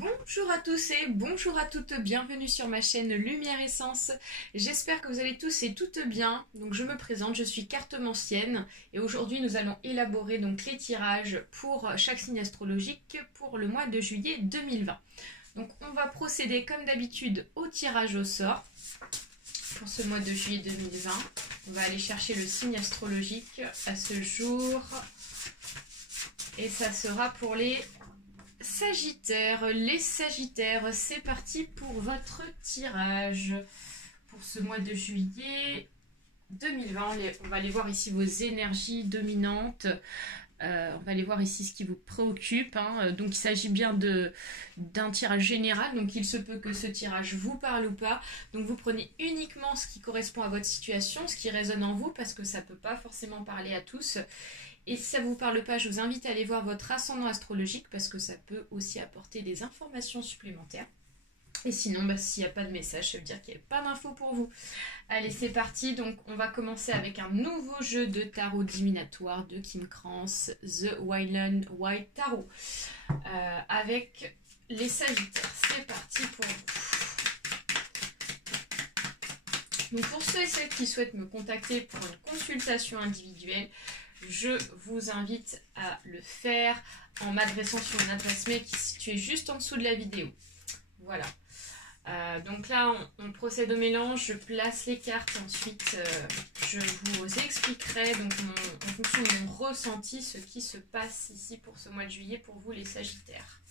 Bonjour à tous et bonjour à toutes, bienvenue sur ma chaîne Lumière Essence. J'espère que vous allez tous et toutes bien. Donc je me présente, je suis cartomancienne et aujourd'hui nous allons élaborer donc les tirages pour chaque signe astrologique pour le mois de juillet 2020. Donc on va procéder comme d'habitude au tirage au sort pour ce mois de juillet 2020. On va aller chercher le signe astrologique à ce jour et ça sera pour les Sagittaires. Les Sagittaires, c'est parti pour votre tirage pour ce mois de juillet 2020. On va aller voir ici vos énergies dominantes. On va aller voir ici ce qui vous préoccupe. Donc il s'agit bien d'un tirage général. Donc il se peut que ce tirage vous parle ou pas. Donc vous prenez uniquement ce qui correspond à votre situation, ce qui résonne en vous, parce que ça ne peut pas forcément parler à tous. Et si ça ne vous parle pas, je vous invite à aller voir votre ascendant astrologique parce que ça peut aussi apporter des informations supplémentaires. Et sinon, s'il n'y a pas de message, ça veut dire qu'il n'y a pas d'infos pour vous. Allez, c'est parti. Donc, on va commencer avec un nouveau jeu de tarot divinatoire de Kim Krans, The Wayland White Tarot, avec les Sagittaires. C'est parti pour vous. Donc, pour ceux et celles qui souhaitent me contacter pour une consultation individuelle, je vous invite à le faire en m'adressant sur une adresse mail qui est située juste en dessous de la vidéo. Voilà. Donc là, on procède au mélange, je place les cartes, ensuite je vous expliquerai donc en fonction de mon ressenti ce qui se passe ici pour ce mois de juillet pour vous les Sagittaires.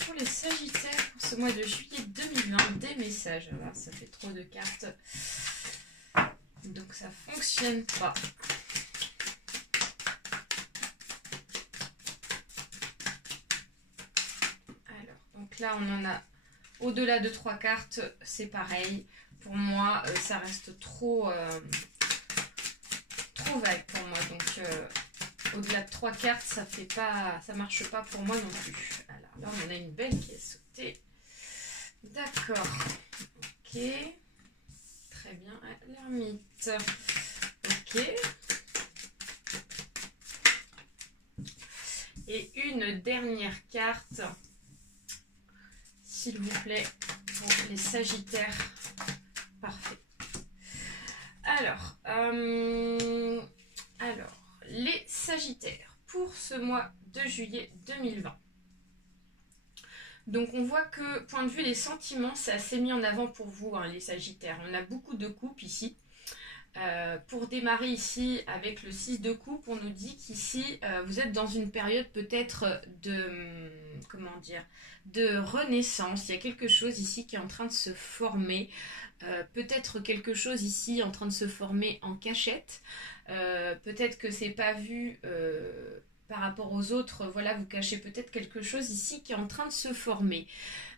Pour les Sagittaires, pour ce mois de juillet 2020, des messages. Voilà, ça fait trop de cartes. Donc ça fonctionne pas. Alors, donc là on en a au-delà de 3 cartes, c'est pareil. Pour moi, ça reste trop vague pour moi. Donc au-delà de 3 cartes, ça marche pas pour moi non plus. Alors là on en a une belle qui est sautée. D'accord. Ok. Très bien, l'ermite. Ok. Et une dernière carte, s'il vous plaît, pour les Sagittaires. Parfait. Alors, les Sagittaires, pour ce mois de juillet 2020. Donc on voit que, point de vue des sentiments, c'est assez mis en avant pour vous, les Sagittaires. On a beaucoup de coupes ici. Pour démarrer ici avec le 6 de coupe, on nous dit qu'ici, vous êtes dans une période peut-être de renaissance. Il y a quelque chose ici qui est en train de se former. Peut-être quelque chose ici en train de se former en cachette. Peut-être que c'est pas vu... par rapport aux autres, voilà, vous cachez peut-être quelque chose ici qui est en train de se former.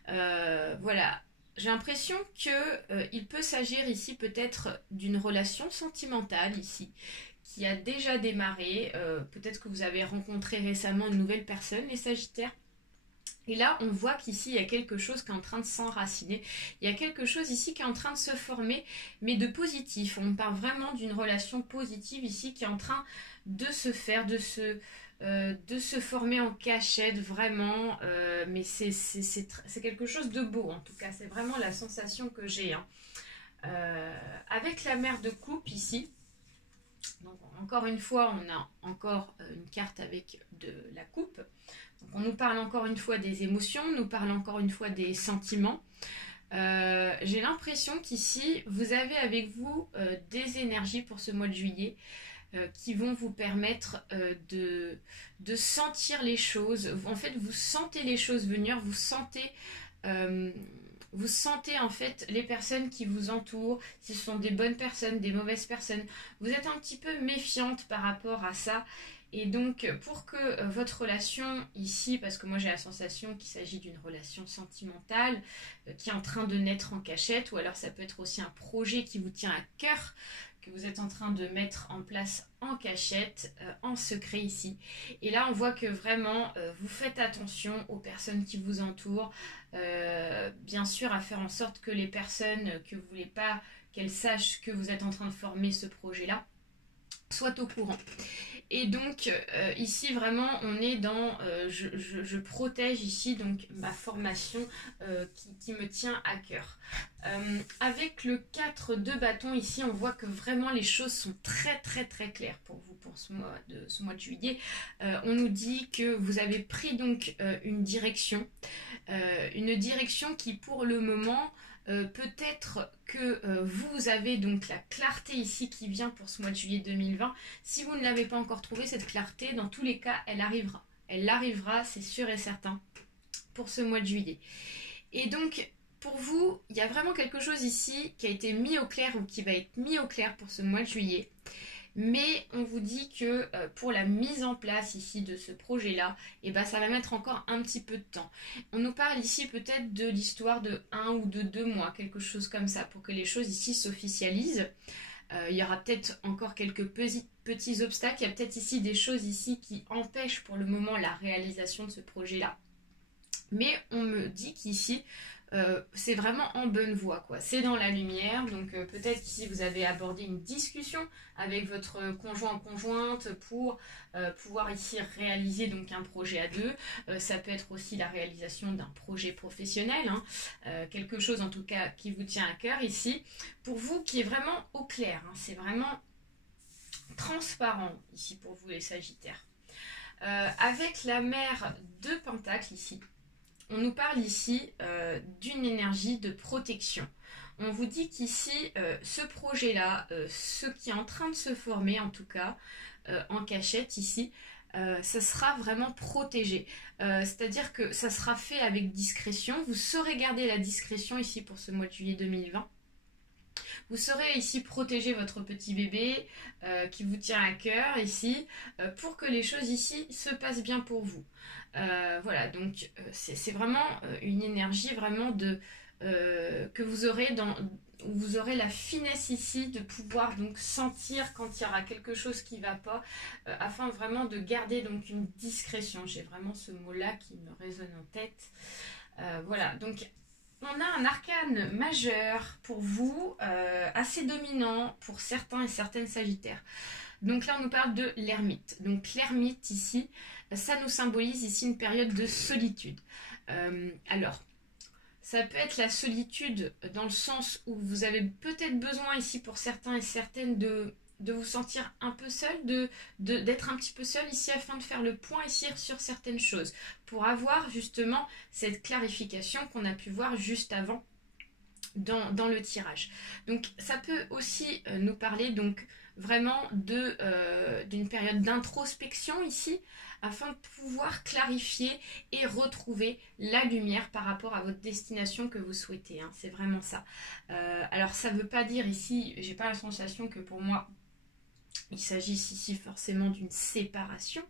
Voilà, j'ai l'impression qu'il peut s'agir ici peut-être d'une relation sentimentale ici, qui a déjà démarré. Peut-être que vous avez rencontré récemment une nouvelle personne, les Sagittaires. Et là, on voit qu'ici, il y a quelque chose qui est en train de s'enraciner. Il y a quelque chose ici qui est en train de se former, mais de positif. On parle vraiment d'une relation positive ici qui est en train de se faire, de se former en cachette, vraiment. Mais c'est quelque chose de beau, en tout cas. C'est vraiment la sensation que j'ai. Avec la mère de coupe ici, donc encore une fois, on a encore une carte avec de la coupe. Donc on nous parle encore une fois des émotions, on nous parle encore une fois des sentiments. J'ai l'impression qu'ici, vous avez avec vous des énergies pour ce mois de juillet qui vont vous permettre de sentir les choses. En fait, vous sentez les choses venir, vous sentez en fait les personnes qui vous entourent, si ce sont des bonnes personnes, des mauvaises personnes. Vous êtes un petit peu méfiante par rapport à ça. Et donc, pour que votre relation ici, parce que moi j'ai la sensation qu'il s'agit d'une relation sentimentale qui est en train de naître en cachette, ou alors ça peut être aussi un projet qui vous tient à cœur, que vous êtes en train de mettre en place en cachette, en secret ici. Et là, on voit que vraiment, vous faites attention aux personnes qui vous entourent, bien sûr à faire en sorte que les personnes que vous ne voulez pas qu'elles sachent que vous êtes en train de former ce projet-là, soient au courant. Et donc ici vraiment on est dans je protège ici donc ma formation qui me tient à cœur. Avec le 4 de bâton ici, on voit que vraiment les choses sont très très très claires pour vous pour ce mois de juillet. On nous dit que vous avez pris donc une direction qui pour le moment peut-être que vous avez donc la clarté ici qui vient pour ce mois de juillet 2020. Si vous ne l'avez pas encore trouvée, cette clarté, dans tous les cas, elle arrivera. Elle arrivera, c'est sûr et certain, pour ce mois de juillet. Et donc, pour vous, il y a vraiment quelque chose ici qui a été mis au clair ou qui va être mis au clair pour ce mois de juillet. Mais on vous dit que pour la mise en place ici de ce projet-là, eh ben, ça va mettre encore un petit peu de temps. On nous parle ici peut-être de l'histoire de 1 ou de 2 mois, quelque chose comme ça, pour que les choses ici s'officialisent. Il y aura peut-être encore quelques petits obstacles. Il y a peut-être ici des choses ici qui empêchent pour le moment la réalisation de ce projet-là. Mais on me dit qu'ici, c'est vraiment en bonne voie, quoi. C'est dans la lumière, donc peut-être qu'ici vous avez abordé une discussion avec votre conjoint ou conjointe pour pouvoir ici réaliser donc un projet à deux. Ça peut être aussi la réalisation d'un projet professionnel, hein, quelque chose en tout cas qui vous tient à cœur ici. Pour vous qui est vraiment au clair, hein, c'est vraiment transparent ici pour vous les Sagittaires. Avec la mère de Pentacle ici, on nous parle ici d'une énergie de protection. On vous dit qu'ici, ce projet-là, ce qui est en train de se former en tout cas, en cachette ici, ça sera vraiment protégé. C'est-à-dire que ça sera fait avec discrétion. Vous saurez garder la discrétion ici pour ce mois de juillet 2020. Vous saurez ici protéger votre petit bébé qui vous tient à cœur ici pour que les choses ici se passent bien pour vous. Voilà, donc c'est vraiment une énergie vraiment que vous aurez où vous aurez la finesse ici de pouvoir donc sentir quand il y aura quelque chose qui ne va pas afin vraiment de garder donc une discrétion. J'ai vraiment ce mot-là qui me résonne en tête. Voilà, donc on a un arcane majeur pour vous, assez dominant pour certains et certaines Sagittaires. Donc là, on nous parle de l'ermite. Donc l'ermite ici, ça nous symbolise ici une période de solitude. Alors, ça peut être la solitude dans le sens où vous avez peut-être besoin ici pour certains et certaines de vous sentir un peu seul, d'être un petit peu seul ici afin de faire le point ici sur certaines choses, pour avoir justement cette clarification qu'on a pu voir juste avant dans le tirage. Donc ça peut aussi nous parler donc vraiment d'une période d'introspection ici, afin de pouvoir clarifier et retrouver la lumière par rapport à votre destination que vous souhaitez, hein. C'est vraiment ça. Alors ça ne veut pas dire ici, j'ai pas la sensation que pour moi il s'agisse ici forcément d'une séparation,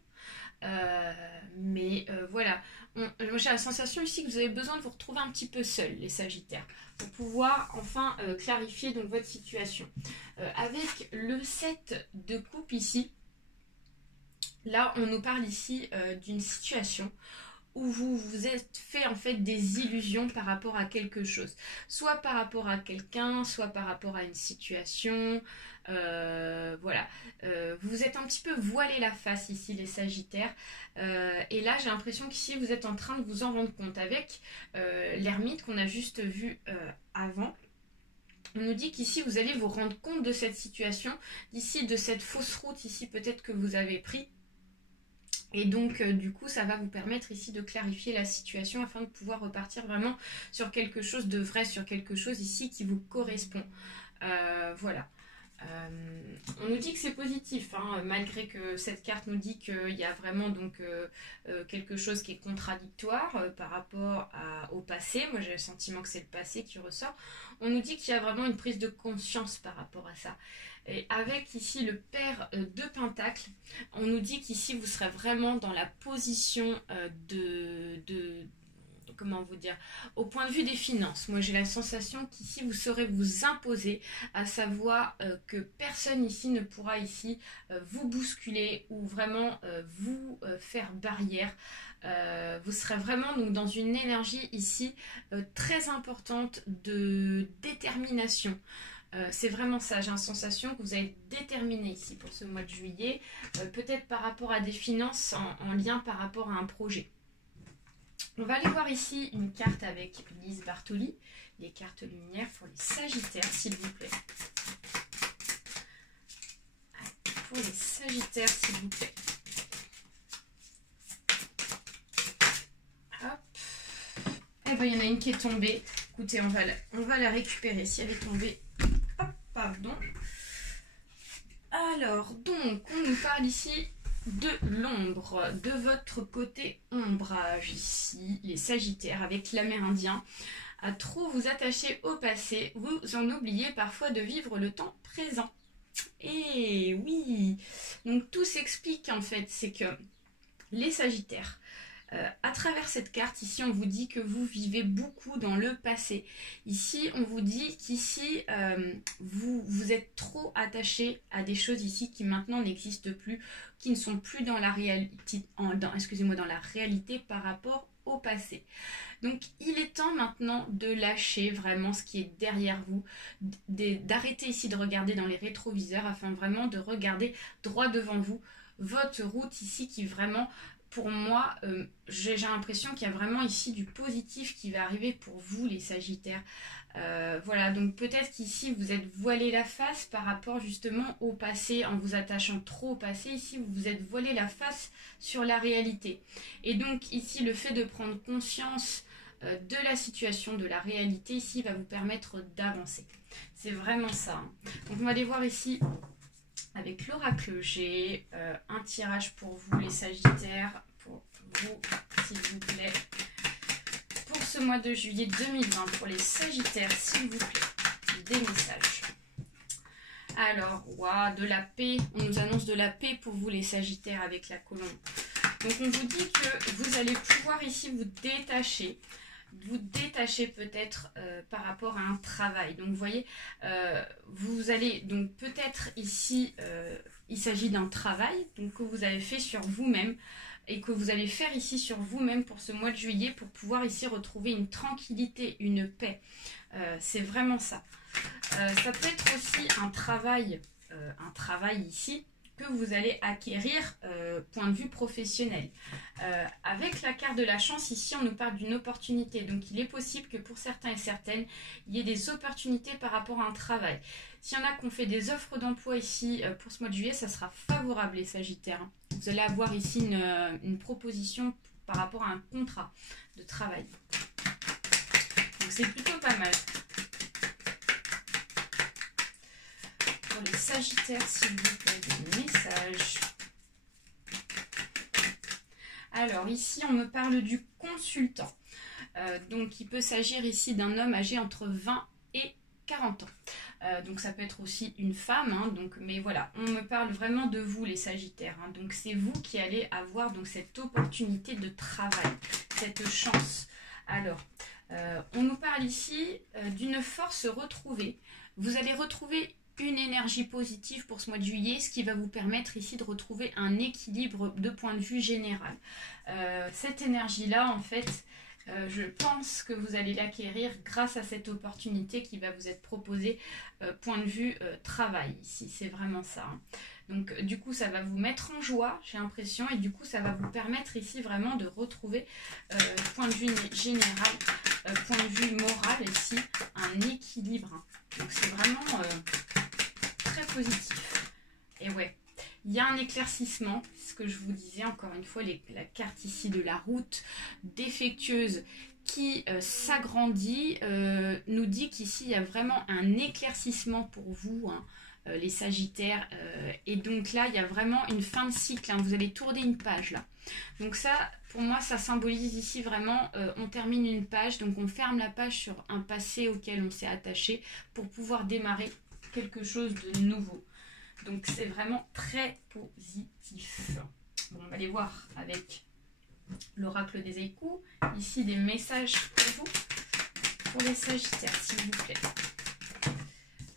mais voilà, j'ai la sensation ici que vous avez besoin de vous retrouver un petit peu seul, les Sagittaires, pour pouvoir enfin clarifier donc votre situation. Avec le 7 de coupe ici, là on nous parle ici d'une situation où vous vous êtes fait en fait des illusions par rapport à quelque chose, soit par rapport à quelqu'un, soit par rapport à une situation, voilà, vous vous êtes un petit peu voilé la face ici les Sagittaires, et là j'ai l'impression qu'ici vous êtes en train de vous en rendre compte avec l'ermite qu'on a juste vu avant. On nous dit qu'ici vous allez vous rendre compte de cette situation, d'ici de cette fausse route ici peut-être que vous avez pris. Et donc, du coup, ça va vous permettre ici de clarifier la situation afin de pouvoir repartir vraiment sur quelque chose de vrai, sur quelque chose ici qui vous correspond. Voilà. On nous dit que c'est positif, hein, malgré que cette carte nous dit qu'il y a vraiment donc quelque chose qui est contradictoire par rapport au passé. Moi, j'ai le sentiment que c'est le passé qui ressort. On nous dit qu'il y a vraiment une prise de conscience par rapport à ça. Et avec ici le père de Pentacle, on nous dit qu'ici vous serez vraiment dans la position comment vous dire, au point de vue des finances. Moi j'ai la sensation qu'ici vous saurez vous imposer, à savoir que personne ici ne pourra ici vous bousculer ou vraiment vous faire barrière. Vous serez vraiment donc dans une énergie ici très importante de détermination. C'est vraiment ça, j'ai une sensation que vous allez être déterminé ici pour ce mois de juillet, peut-être par rapport à des finances en lien par rapport à un projet. On va aller voir ici une carte avec Lise Bartoli, les cartes lumière pour les Sagittaires, s'il vous plaît. Pour les Sagittaires, s'il vous plaît. Hop. Eh bien, il y en a une qui est tombée. Écoutez, on va la récupérer si elle est tombée. Hop, pardon. Alors, donc, on nous parle ici de l'ombre, de votre côté ombrage ici, les Sagittaires, avec l'Amérindien. À trop vous attacher au passé, vous en oubliez parfois de vivre le temps présent. Et oui, donc tout s'explique en fait, c'est que les Sagittaires, à travers cette carte, ici on vous dit que vous vivez beaucoup dans le passé. Ici on vous dit qu'ici vous êtes trop attaché à des choses ici qui maintenant n'existent plus, qui ne sont plus dans la réalité, dans la réalité par rapport au passé. Donc il est temps maintenant de lâcher vraiment ce qui est derrière vous, d'arrêter ici de regarder dans les rétroviseurs afin vraiment de regarder droit devant vous, votre route ici qui vraiment... Pour moi, j'ai l'impression qu'il y a vraiment ici du positif qui va arriver pour vous les Sagittaires. Voilà, donc peut-être qu'ici vous êtes voilé la face par rapport justement au passé, en vous attachant trop au passé. Ici vous vous êtes voilé la face sur la réalité. Et donc ici le fait de prendre conscience de la situation, de la réalité, ici va vous permettre d'avancer. C'est vraiment ça. Hein. Donc on va aller voir ici... Avec l'oracle, j'ai un tirage pour vous les Sagittaires, pour vous s'il vous plaît, pour ce mois de juillet 2020, pour les Sagittaires s'il vous plaît, des messages. Alors, wow, de la paix, on nous annonce de la paix pour vous les Sagittaires avec la colombe. Donc on vous dit que vous allez pouvoir ici vous détacher peut-être par rapport à un travail. Donc vous voyez, vous allez donc peut-être ici, il s'agit d'un travail donc, que vous avez fait sur vous-même et que vous allez faire ici sur vous-même pour ce mois de juillet pour pouvoir ici retrouver une tranquillité, une paix. C'est vraiment ça. Ça peut être aussi un travail ici que vous allez acquérir point de vue professionnel. Avec la carte de la chance, ici on nous parle d'une opportunité. Donc il est possible que pour certains et certaines, il y ait des opportunités par rapport à un travail. S'il y en a qui ont fait des offres d'emploi ici pour ce mois de juillet, ça sera favorable les Sagittaires. Vous allez avoir ici une proposition par rapport à un contrat de travail. Donc c'est plutôt pas mal. Pour les Sagittaires, s'il vous plaît, des messages. Alors ici, on me parle du consultant. Donc il peut s'agir ici d'un homme âgé entre 20 et 40 ans. Donc ça peut être aussi une femme, hein, mais voilà, on me parle vraiment de vous les Sagittaires. Hein, donc c'est vous qui allez avoir donc, cette opportunité de travail, cette chance. Alors, on nous parle ici d'une force retrouvée. Vous allez retrouver une énergie positive pour ce mois de juillet, ce qui va vous permettre ici de retrouver un équilibre de point de vue général. Cette énergie-là, en fait, je pense que vous allez l'acquérir grâce à cette opportunité qui va vous être proposée point de vue travail ici, c'est vraiment ça. Hein. Donc du coup ça va vous mettre en joie, j'ai l'impression, et du coup ça va vous permettre ici vraiment de retrouver point de vue général, point de vue moral ici, un équilibre. Hein. Donc c'est vraiment très positif. Et ouais. Il y a un éclaircissement, ce que je vous disais encore une fois, la carte ici de la route défectueuse qui s'agrandit, nous dit qu'ici il y a vraiment un éclaircissement pour vous, hein, les Sagittaires, et donc là il y a vraiment une fin de cycle, hein, vous allez tourner une page là. Donc ça, pour moi, ça symbolise ici vraiment, on termine une page, donc on ferme la page sur un passé auquel on s'est attaché pour pouvoir démarrer quelque chose de nouveau. Donc c'est vraiment très positif. Bon, on va aller voir avec l'oracle des échos. Ici des messages pour vous, pour les Sagittaires, s'il vous plaît.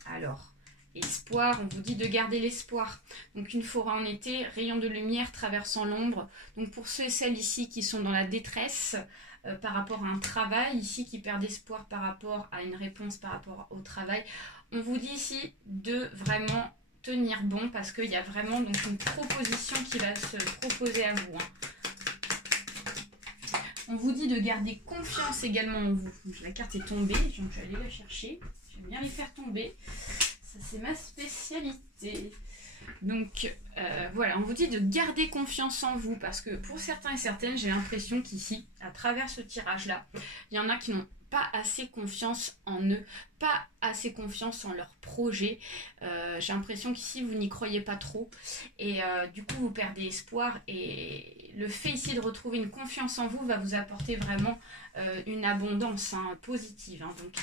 Alors, Et espoir, on vous dit de garder l'espoir. Donc une forêt en été, rayon de lumière traversant l'ombre. Donc pour ceux et celles ici qui sont dans la détresse par rapport à un travail, ici qui perdent espoir par rapport à une réponse par rapport au travail, on vous dit ici de vraiment tenir bon parce qu'il y a vraiment donc une proposition qui va se proposer à vous. On vous dit de garder confiance également en vous. Donc, la carte est tombée, donc je vais aller la chercher. J'aime bien les faire tomber. Ça, c'est ma spécialité. Donc, voilà, on vous dit de garder confiance en vous parce que pour certains et certaines, j'ai l'impression qu'ici, à travers ce tirage-là, il y en a qui n'ont pas assez confiance en eux, pas assez confiance en leur projet. J'ai l'impression qu'ici, vous n'y croyez pas trop et du coup, vous perdez espoir et le fait ici de retrouver une confiance en vous va vous apporter vraiment une abondance positive. Donc,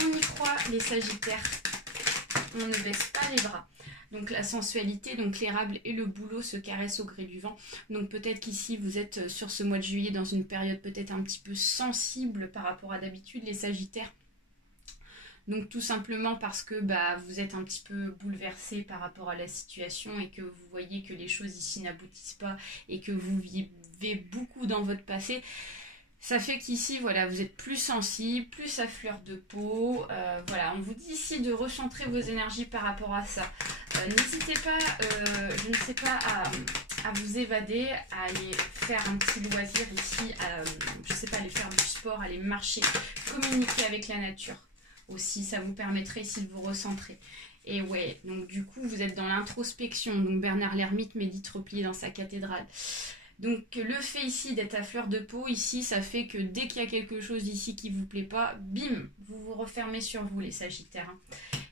on y croit, les Sagittaires, on ne baisse pas les bras. Donc la sensualité, donc l'érable et le bouleau se caressent au gré du vent. Donc peut-être qu'ici vous êtes sur ce mois de juillet dans une période peut-être un petit peu sensible par rapport à d'habitude les Sagittaires. Donc tout simplement parce que vous êtes un petit peu bouleversé par rapport à la situation et que vous voyez que les choses ici n'aboutissent pas et que vous vivez beaucoup dans votre passé. Ça fait qu'ici, voilà, vous êtes plus sensible, plus à fleur de peau. Voilà, on vous dit ici de recentrer vos énergies par rapport à ça. N'hésitez pas, je ne sais pas, à vous évader, à aller faire un petit loisir ici, je ne sais pas, aller faire du sport, aller marcher, communiquer avec la nature. Aussi, ça vous permettrait ici de vous recentrer. Et ouais, donc du coup, vous êtes dans l'introspection. Donc Bernard l'Ermite médite replié dans sa cathédrale. Donc le fait ici d'être à fleur de peau, ici, ça fait que dès qu'il y a quelque chose ici qui ne vous plaît pas, bim, vous vous refermez sur vous les Sagittaires.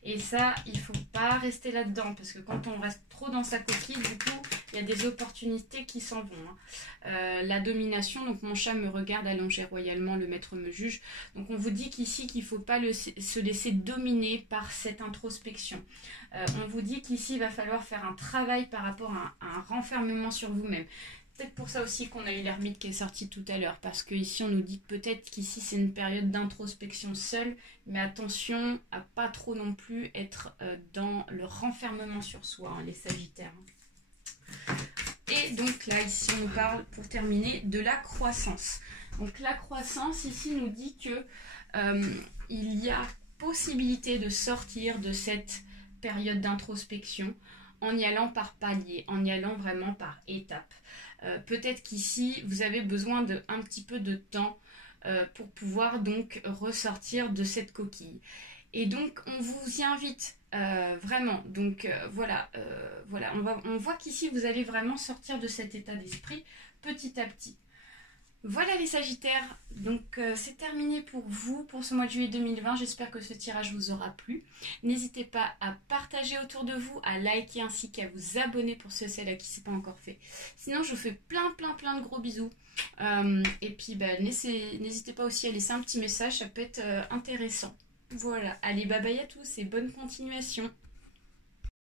Et ça, il ne faut pas rester là-dedans, parce que quand on reste trop dans sa coquille, du coup, il y a des opportunités qui s'en vont. La domination, donc mon chat me regarde allonger royalement, le maître me juge. Donc on vous dit qu'ici, qu'il ne faut pas se laisser dominer par cette introspection. On vous dit qu'ici, il va falloir faire un travail par rapport à un renfermement sur vous-même. Peut-être pour ça aussi qu'on a eu l'ermite qui est sorti tout à l'heure, parce qu'ici on nous dit peut-être qu'ici c'est une période d'introspection seule, mais attention à pas trop non plus être dans le renfermement sur soi, les Sagittaires. Et donc là, ici on nous parle, pour terminer, de la croissance. Donc la croissance ici nous dit que il y a possibilité de sortir de cette période d'introspection en y allant par paliers, en y allant vraiment par étapes. Peut-être qu'ici, vous avez besoin d'un petit peu de temps pour pouvoir donc ressortir de cette coquille. Et donc, on vous y invite vraiment. Donc, voilà, on voit qu'ici, vous allez vraiment sortir de cet état d'esprit petit à petit. Voilà les Sagittaires, donc c'est terminé pour vous pour ce mois de juillet 2020. J'espère que ce tirage vous aura plu. N'hésitez pas à partager autour de vous, à liker ainsi qu'à vous abonner pour ceux et celles à qui ce n'est pas encore fait. Sinon, je vous fais plein de gros bisous. Et puis, n'hésitez pas aussi à laisser un petit message, ça peut être intéressant. Voilà, allez, bye bye à tous et bonne continuation.